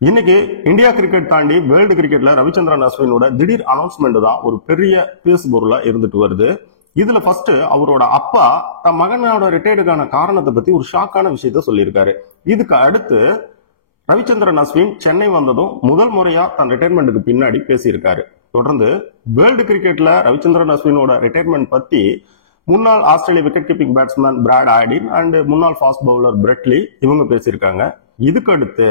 இன்னைக்கு India cricket தாண்டி world கிரிக்கெட்ல ரவிச்சந்திரன் அஸ்வினோட திடீர் அனௌன்ஸ்மெண்ட் தான் ஒரு பெரிய பேசு பொருளா இருந்துட்டு வருது. இதுல ஃபர்ஸ்ட் அவரோட அப்பா தன் மகனோட ரிட்டையர்டுக்கான காரணத்தை பத்தி ஒரு ஷாக்கான விஷயத்த சொல்லியிருக்காரு. இதுக்கு அடுத்து ரவிச்சந்திரன் அஸ்வின் சென்னை வந்ததும் முதல் முறையா தன் ரிட்டையர்மெண்ட்டுக்கு பின்னாடி பேசியிருக்காரு. தொடர்ந்து வேர்ல்டு கிரிக்கெட்ல ரவிச்சந்திரன் அஸ்வினோட ரிட்டையர்மெண்ட் பத்தி முன்னாள் ஆஸ்திரேலிய wicket keeping batsman Brad Haddin and முன்னாள் ஃபாஸ்ட் பவுலர் பிரெட்லி இவங்க பேசியிருக்காங்க. இதுக்கு அடுத்து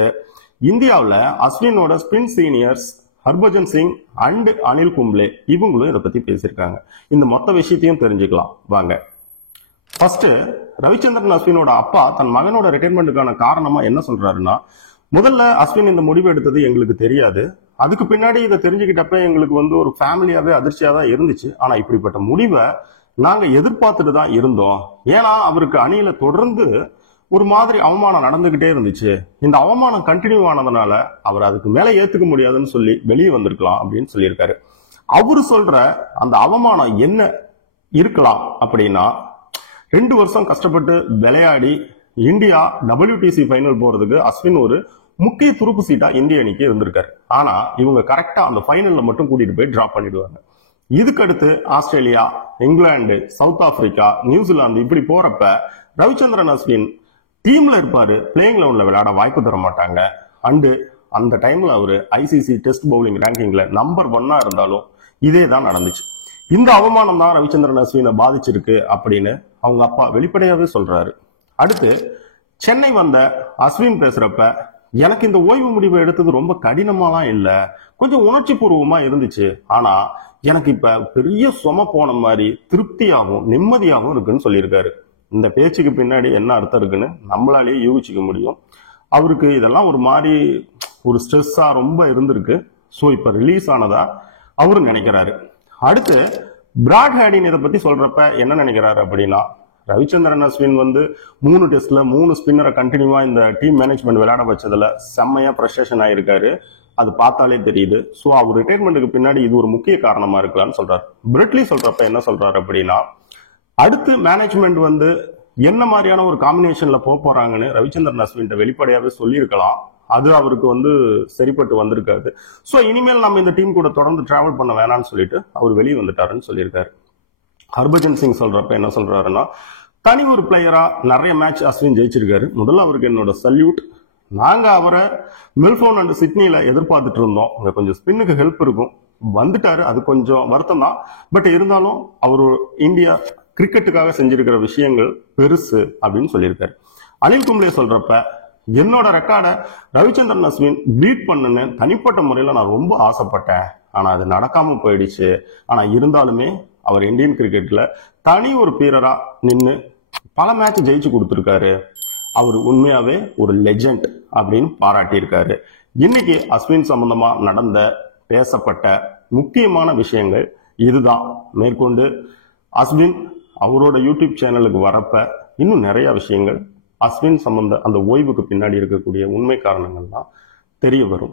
இந்தியாவில் அஸ்வினோட spin seniors Harbhajan Singh and Anil Kumble இவங்களும் இதை பத்தி பேசியிருக்காங்க. இந்த மொத்த விஷயத்தையும் தெரிஞ்சுக்கலாம் வாங்க. ஃபர்ஸ்ட் ரவிச்சந்திரன் அஸ்வினோட அப்பா தன் மகனோட ரிட்டையர்மெண்ட்டுக்கான காரணமா என்ன சொல்றாருன்னா, முதல்ல அஸ்வின் இந்த முடிவு எடுத்தது எங்களுக்கு தெரியாது. அதுக்கு பின்னாடி இதை தெரிஞ்சுக்கிட்டப்ப எங்களுக்கு ஒரு ஃபேமிலியாவே அதிர்ச்சியா தான் இருந்துச்சு. ஆனா இப்படிப்பட்ட முடிவை நாங்க எதிர்பார்த்துட்டு தான் இருந்தோம். ஏன்னா அவருக்கு அணியில தொடர்ந்து ஒரு மாதிரி அவமானம் நடந்துகிட்டே இருந்துச்சு. இந்த அவமானம் கண்டினியூ ஆனதுனால அவர் அதுக்கு மேல ஏத்துக்க முடியாதுன்னு சொல்லி வெளியே வந்திருக்கலாம் அப்படின்னு சொல்லியிருக்காரு. அவரு சொல்ற அந்த அவமானம் என்ன இருக்கலாம் அப்படின்னா, 2 வருஷம் கஷ்டப்பட்டு விளையாடி இந்தியா WTC ஃபைனல் போறதுக்கு அஸ்வின் ஒரு முக்கிய துருப்பு சீட்டா இந்திய அணிக்கு இருந்திருக்காரு. ஆனா இவங்க கரெக்டா அந்த ஃபைனல்ல மட்டும் கூட்டிட்டு போய் டிராப் பண்ணிடுவாங்க. இதுக்கு அடுத்து Australia, England, south Africa, New Zealand இப்படி போறப்ப ரவிச்சந்திரன் அஸ்வின் டீம்ல இருப்பாரு, பிளேயிங் லெவன்ல விளையாட வாய்ப்பு தர மாட்டாங்க. அண்டு அந்த டைம்ல அவரு ICC டெஸ்ட் பவுலிங் ரேங்கிங்ல நம்பர் 1 இருந்தாலும் இதே தான் நடந்துச்சு. இந்த அவமானம் தான் ரவிச்சந்திரன் அஸ்வினை பாதிச்சிருக்கு அப்படின்னு அவங்க அப்பா வெளிப்படையாவே சொல்றாரு. அடுத்து சென்னை வந்த அஸ்வின் பேசுறப்ப, எனக்கு இந்த ஓய்வு முடிவை எடுத்தது ரொம்ப கடினமாலாம் இல்ல, கொஞ்சம் உணர்ச்சி பூர்வமா இருந்துச்சு. ஆனா எனக்கு இப்ப பெரிய சும போன மாதிரி திருப்தியாகவும் நிம்மதியாகவும் இருக்குன்னு சொல்லியிருக்காரு. இந்த பேச்சுக்கு பின்னாடி என்ன அர்த்தம் இருக்குன்னு நம்மளாலேயே யூகிச்சுக்க முடியும். அவருக்கு இதெல்லாம் ஒரு மாதிரி ஒரு ஸ்ட்ரெஸ்ஸா ரொம்ப இருந்திருக்கு. ஸோ இப்ப ரிலீஸ் ஆனதா அவரு நினைக்கிறாரு. அடுத்து பிராட் ஹேடின் இதை பத்தி சொல்றப்ப என்ன நினைக்கிறாரு அப்படின்னா, ரவிச்சந்திரன் அஸ்வின் 3 டெஸ்ட்ல 3 ஸ்பின்னரை கண்டினியூவா இந்த டீம் மேனேஜ்மெண்ட் விளையாட வச்சதுல செம்மையா ஃப்ரஸ்ட்ரேஷன் ஆயிருக்காரு. அது பார்த்தாலே தெரியுது. ஸோ அவர் ரிட்டையர்மெண்ட்டுக்கு பின்னாடி இது ஒரு முக்கிய காரணமா இருக்கலாம்னு சொல்றாரு. பிரெட்லி சொல்றப்ப என்ன சொல்றாரு அப்படின்னா, அடுத்து மேனேஜ்மெண்ட் என்ன மாதிரியான ஒரு காம்பினேஷன்ல போறாங்கன்னு ரவிச்சந்திரன் அஸ்வின் வெளிப்படையாவே சொல்லியிருக்கலாம். அது அவருக்கு சரிப்பட்டு வந்திருக்காது. சோ இனிமேல் நம்ம இந்த டீம் கூட தொடர்ந்து டிராவல் பண்ண வேணாம்னு சொல்லிட்டு அவர் வெளியே வந்துட்டாருன்னு சொல்லியிருக்காரு. ஹர்பஜன் சிங் சொல்றப்ப என்ன சொல்றாருன்னா, தனி ஒரு பிளேயரா நிறைய மேட்ச் அஸ்வின் ஜெயிச்சிருக்காரு. முதல்ல அவருக்கு என்னோட சல்யூட். நாங்க அவரை மெல்போர்ன் அண்ட் சிட்னில எதிர்பார்த்துட்டு இருந்தோம். அங்க கொஞ்சம் ஸ்பின்னுக்கு ஹெல்ப் இருக்கும், வந்துட்டாரு. அது கொஞ்சம் வருத்தம் தான். பட் இருந்தாலும் அவரு இந்தியா கிரிக்கெட்டுக்காக செஞ்சிருக்கிற விஷயங்கள் பெருசு அப்படின்னு சொல்லியிருக்காரு. அனில் கும்ப்ளே சொல்றப்ப, என்னோட ரெக்கார்டை ரவிச்சந்திரன் அஸ்வின் பீட் பண்ணுன்னு தனிப்பட்ட முறையில நான் ரொம்ப ஆசைப்பட்டேன். ஆனா அது நடக்காம போயிடுச்சு. ஆனா இருந்தாலுமே அவர் இந்தியன் கிரிக்கெட்ல தனி ஒரு வீரரா நின்று பல மேட்ச் ஜெயிச்சு கொடுத்திருக்காரு. அவர் உண்மையாவே ஒரு லெஜெண்ட் அப்படின்னு பாராட்டியிருக்காரு. இன்னைக்கு அஸ்வின் சம்பந்தமா நடந்த பேசப்பட்ட முக்கியமான விஷயங்கள் இதுதான். மேற்கொண்டு அஸ்வின் அவரோட யூடியூப் சேனலுக்கு வரப்ப இன்னும் நிறைய விஷயங்கள் அஸ்வின் சம்பந்த அந்த ஓய்வுக்கு பின்னாடி இருக்கக்கூடிய உண்மை காரணங்கள் தான் தெரிய வரும்.